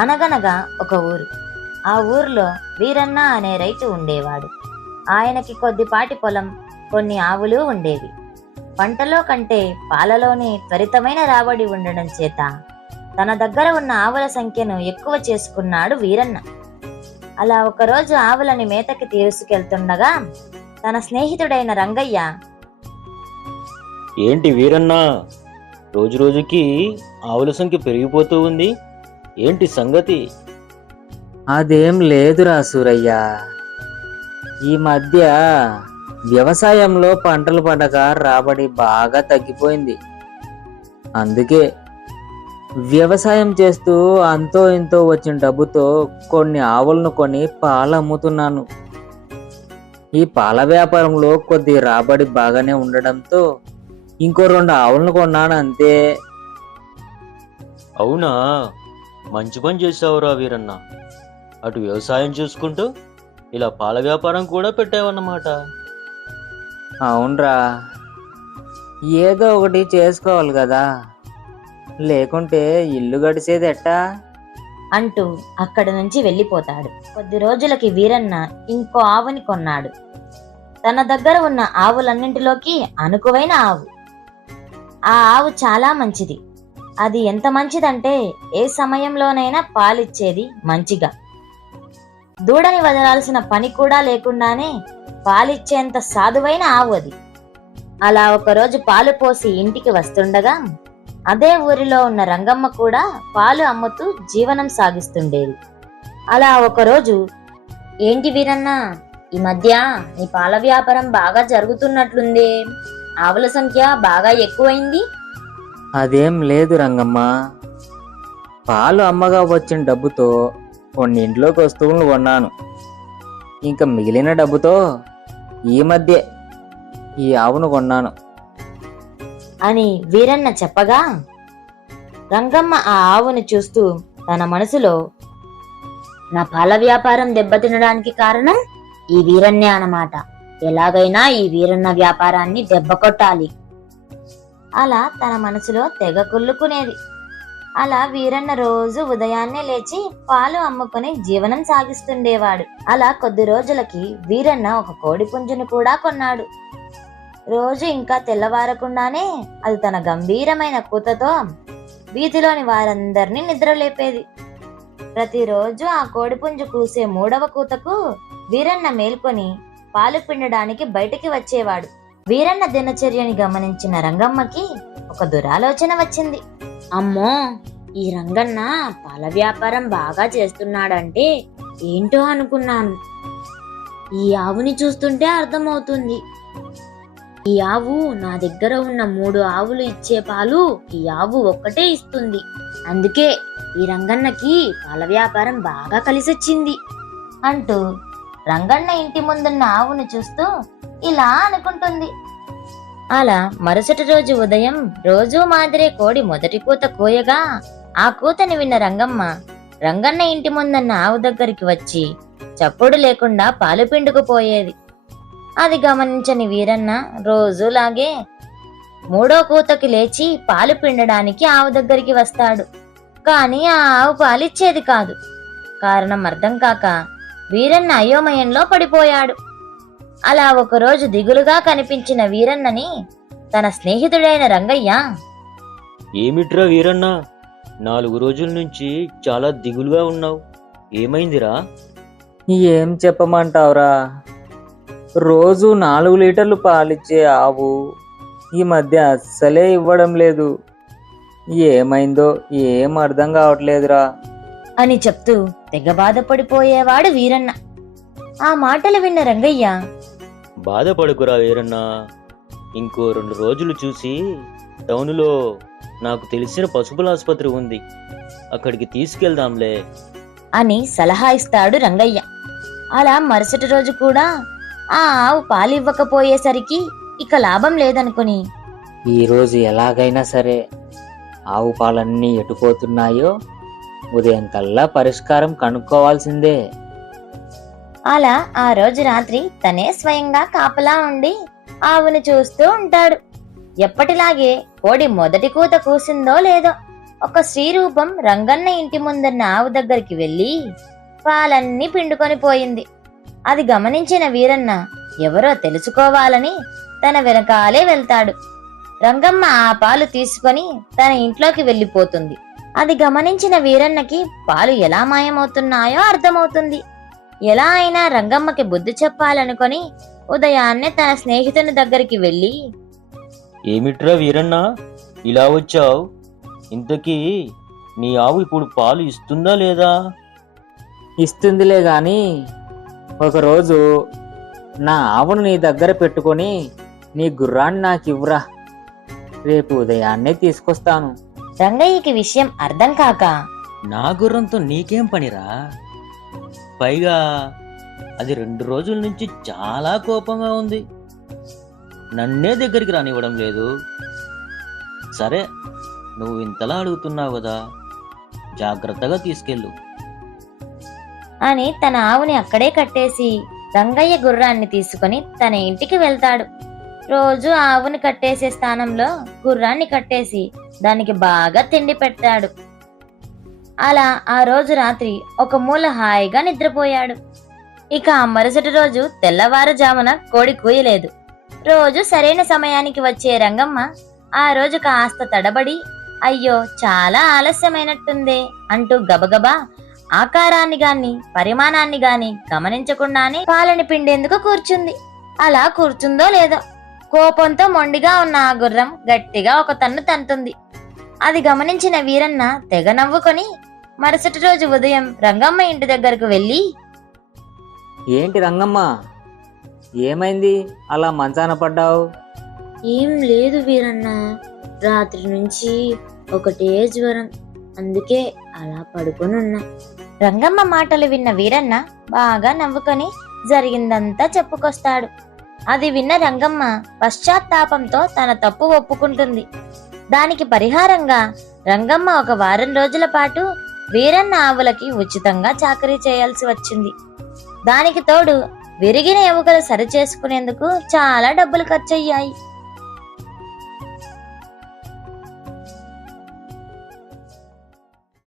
అనగనగా ఒక ఊరు. ఆ ఊరిలో వీరన్న అనే రైతు ఉండేవాడు. ఆయనకి కొద్దిపాటి పొలం, కొన్ని ఆవులు ఉండేవి. పంటలో కంటే పాలలోనే త్వరితమైన రాబడి ఉండడం చేత తన దగ్గర ఉన్న ఆవుల సంఖ్యను ఎక్కువ చేసుకున్నాడు వీరన్న. అలా ఒకరోజు ఆవులని మేతకి తీసుకెళ్తుండగా తన స్నేహితుడైన రంగయ్య, ఏంటి వీరన్నా, రోజు రోజుకి ఆవుల సంఖ్య పెరిగిపోతూ ఉంది. ఏంటి సంగతి? అదేం లేదురా సూరయ్య. ఈ మధ్య వ్యవసాయంలో పంటలు పండగ రాబడి బాగా తగ్గిపోయింది. అందుకే వ్యవసాయం చేస్తూ అంతో ఇంతో వచ్చిన డబ్బుతో కొన్ని ఆవులను కొని పాలు అమ్ముతున్నాను. ఈ పాల వ్యాపారంలో కొద్ది రాబడి బాగానే ఉండడంతో ఇంకో 2 ఆవులను కొన్నాను అంతే. అవునా, మంచి పని చేసావురా వీరన్న. అటు వ్యవసాయం చూసుకుంటూ ఇలా పాల వ్యాపారం కూడా పెట్టావన్నమాట. అవునరా, ఏదో ఒకటి చేసుకోవాలి కదా, లేకుంటే ఇల్లు గడిచేది ఎట్టా? అంటూ అక్కడి నుంచి వెళ్ళిపోతాడు. కొద్ది రోజులకి వీరన్న ఇంకో ఆవుని కొన్నాడు. తన దగ్గర ఉన్న ఆవులన్నింటిలోకి అనుకువైన ఆవు. ఆ ఆవు చాలా మంచిది. అది ఎంత మంచిదంటే ఏ సమయంలోనైనా పాలిచ్చేది మంచిగా. దూడని వదలాల్సిన పని కూడా లేకుండానే పాలిచ్చేంత సాధువైన ఆవు అది. అలా ఒకరోజు పాలు పోసి ఇంటికి వస్తుండగా అదే ఊరిలో ఉన్న రంగమ్మ కూడా పాలు అమ్ముతూ జీవనం సాగిస్తుండేది. అలా ఒకరోజు, ఏంటి వీరన్నా, ఈ మధ్య నీ పాల వ్యాపారం బాగా జరుగుతున్నట్లుంది. ఆవుల సంఖ్య బాగా ఎక్కువైంది. అదేం లేదు రంగమ్మ. పాలు అమ్మగా వచ్చిన డబ్బుతో కొన్ని ఇంట్లోకి వస్తువులను కొన్నాను. ఇంకా మిగిలిన డబ్బుతో ఈ మధ్య ఈ ఆవును కొన్నాను అని వీరన్న చెప్పగా రంగమ్మ ఆ ఆవును చూస్తూ తన మనసులో, నా పాల వ్యాపారం దెబ్బతినడానికి కారణం ఈ వీరన్నే అన్నమాట. ఎలాగైనా ఈ వీరన్న వ్యాపారాన్ని దెబ్బ కొట్టాలి. అలా తన మనసులో తెగ కుళ్ళుకునేది. అలా వీరన్న రోజు ఉదయాన్నే లేచి పాలు అమ్ముకుని జీవనం సాగిస్తుండేవాడు. అలా కొద్ది రోజులకి వీరన్న ఒక కోడి పుంజును కూడా కొన్నాడు. రోజు ఇంకా తెల్లవారకుండానే అది తన గంభీరమైన కూతతో వీధిలోని వారందరినీ నిద్రలేపేది. ప్రతిరోజు ఆ కోడిపుంజు కూసే 3వ కూతకు వీరన్న మేల్కొని పాలు పిండడానికి బయటికి వచ్చేవాడు. వీరన్న దినచర్యని గమనించిన రంగమ్మకి ఒక దురాలోచన వచ్చింది. అమ్మో, ఈ రంగన్న పాల వ్యాపారం బాగా చేస్తున్నాడంటే ఏంటో అనుకున్నాను. ఈ ఆవుని చూస్తుంటే అర్థమవుతుంది. ఈ ఆవు నా దగ్గర ఉన్న 3 ఆవులు ఇచ్చే పాలు ఈ ఆవు ఒక్కటే ఇస్తుంది. అందుకే ఈ రంగన్నకి పాల వ్యాపారం బాగా కలిసొచ్చింది అంటూ రంగన్న ఇంటి ముందున్న ఆవును చూస్తూ ఇలా అనుకుంటుంది. అలా మరుసటి రోజు ఉదయం రోజూ మాదిరే కోడి మొదటి కూత కోయగా ఆ కూతని విన్న రంగమ్మ రంగన్న ఇంటి ముందున్న ఆవు దగ్గరికి వచ్చి చప్పుడు లేకుండా పాలు పిండుకుపోయేది. అది గమనించని వీరన్న రోజులాగే 3వ కూతకి లేచి పాలు పిండడానికి ఆవు దగ్గరికి వస్తాడు. కాని ఆ ఆవు పాలిచ్చేది కాదు. కారణం అర్థం కాక వీరన్న అయోమయంలో పడిపోయాడు. అలా ఒకరోజు దిగులుగా కనిపించిన వీరన్నని తన స్నేహితుడైన రంగయ్య, ఏమిట్రా వీరన్న, 4 రోజుల నుంచి చాలా దిగులుగా ఉన్నావు. ఏమైందిరా? ఏం చెప్పమంటావురా, రోజు 4 లీటర్లు పాలిచ్చే ఆవు ఈ మధ్య అస్సలే ఇవ్వడం లేదు. ఏమైందో ఏం అర్థం కావట్లేదురా అని చెప్తూ తెగ బాధపడిపోయేవాడు వీరన్న. ఆ మాటలు విన్న రంగయ్య, బాధపడుకురా వీరన్న, ఇంకో 2 రోజులు చూసి టౌనులో నాకు తెలిసిన పశువుల ఆసుపత్రి ఉంది, అక్కడికి తీసుకెళ్దాంలే అని సలహా ఇస్తాడు రంగయ్య. అలా మరుసటి రోజు కూడా ఆ ఆవు పాలివ్వకపోయేసరికి ఇక లాభం లేదనుకుని, ఈరోజు ఎలాగైనా సరే ఆవు పాలన్నీ ఎటుపోతున్నాయో ఉదయం కల్లా పరిష్కారం కనుక్కోవాల్సిందే. అలా ఆ రోజు రాత్రి తనే స్వయంగా కాపలా ఉండి ఆవుని చూస్తూ ఉంటాడు. ఎప్పటిలాగే కోడి మొదటి కూత కూసిందో లేదో ఒక స్త్రీ రూపం రంగన్న ఇంటి ముందున్న ఆవు దగ్గరికి వెళ్లి పాలన్నీ పిండుకొని పోయింది. అది గమనించిన వీరన్న ఎవరో తెలుసుకోవాలని తన వెనకాలే వెళ్తాడు. రంగమ్మ ఆ పాలు తీసుకొని తన ఇంట్లోకి వెళ్లిపోతుంది. అది గమనించిన వీరన్నకి పాలు ఎలా మాయమవుతున్నాయో అర్థమవుతుంది. ఎలా అయినా రంగమ్మకి బుద్ధి చెప్పాలనుకొని ఉదయాన్నే తన స్నేహితుని దగ్గరికి వెళ్లి, ఏమిట్రా వీరన్న, ఇలా వచ్చావు? ఇంతకీ నీ ఆవు ఇప్పుడు పాలు ఇస్తుందా లేదా? ఇస్తుందిలే గాని ఒకరోజు నా ఆవును నీ దగ్గర పెట్టుకొని నీ గుర్రాన్ని నాకు ఇవ్వరా, రేపు ఉదయాన్నే తీసుకొస్తాను. రంగయ్యకి విషయం అర్థం కాక, నా గుర్రంతో నీకేం పనిరా? పైగా అది 2 రోజుల నుంచి చాలా కోపంగా ఉంది, నన్నే దగ్గరికి రానివ్వడం లేదు. సరే, నువ్వు ఇంతలా అడుగుతున్నావు కదా, జాగ్రత్తగా తీసుకెళ్ళు అని తన ఆవుని అక్కడే కట్టేసి రంగయ్య గుర్రాన్ని తీసుకుని తన ఇంటికి వెళ్తాడు. రోజు ఆవుని కట్టేసే స్థానంలో గుర్రాన్ని కట్టేసి దానికి బాగా తిండి పెట్టాడు. అలా ఆ రోజు రాత్రి ఒక మూల హాయిగా నిద్రపోయాడు. ఇక ఆ మరుసటి రోజు తెల్లవారుజామున కోడి కూయలేదు. రోజు సరైన సమయానికి వచ్చే రంగమ్మ ఆ రోజు కాస్త తడబడి, అయ్యో చాలా ఆలస్యమైనట్టుందే అంటూ గబగబా ఆకారాన్ని గాని పరిమాణాన్ని గాని గమనించకుండానే పాలని పిండేందుకు కూర్చుంది. అలా కూర్చుందో లేదో కోపంతో మొండిగా ఉన్న ఆ గుర్రం గట్టిగా ఒక తన్ను తంతుంది. అది గమనించిన వీరన్న తెగ నవ్వుకొని మరుసటి రోజు ఉదయం రంగమ్మ ఇంటి దగ్గరకు వెళ్లి, ఏంటి రంగమ్మ, ఏమైంది అలా మంచాన పడ్డావు? ఏం లేదు వీరన్న, రాత్రి నుంచి ఒకటే జ్వరం, అందుకే అలా పడుకొనున్నా. రంగమ్మ మాటలు విన్న వీరన్న బాగా నవ్వుకొని జరిగిందంతా చెప్పుకొస్తాడు. అది విన్న రంగమ్మ పశ్చాత్తాపంతో తన తప్పు ఒప్పుకుంటుంది. దానికి పరిహారంగా రంగమ్మ ఒక వారం రోజుల పాటు వీరన్న ఆవులకి ఉచితంగా చాకరీ చేయాల్సి వచ్చింది. దానికి తోడు విరిగిన ఎముకలు సరిచేసుకునేందుకు చాలా డబ్బులు ఖర్చయ్యాయి.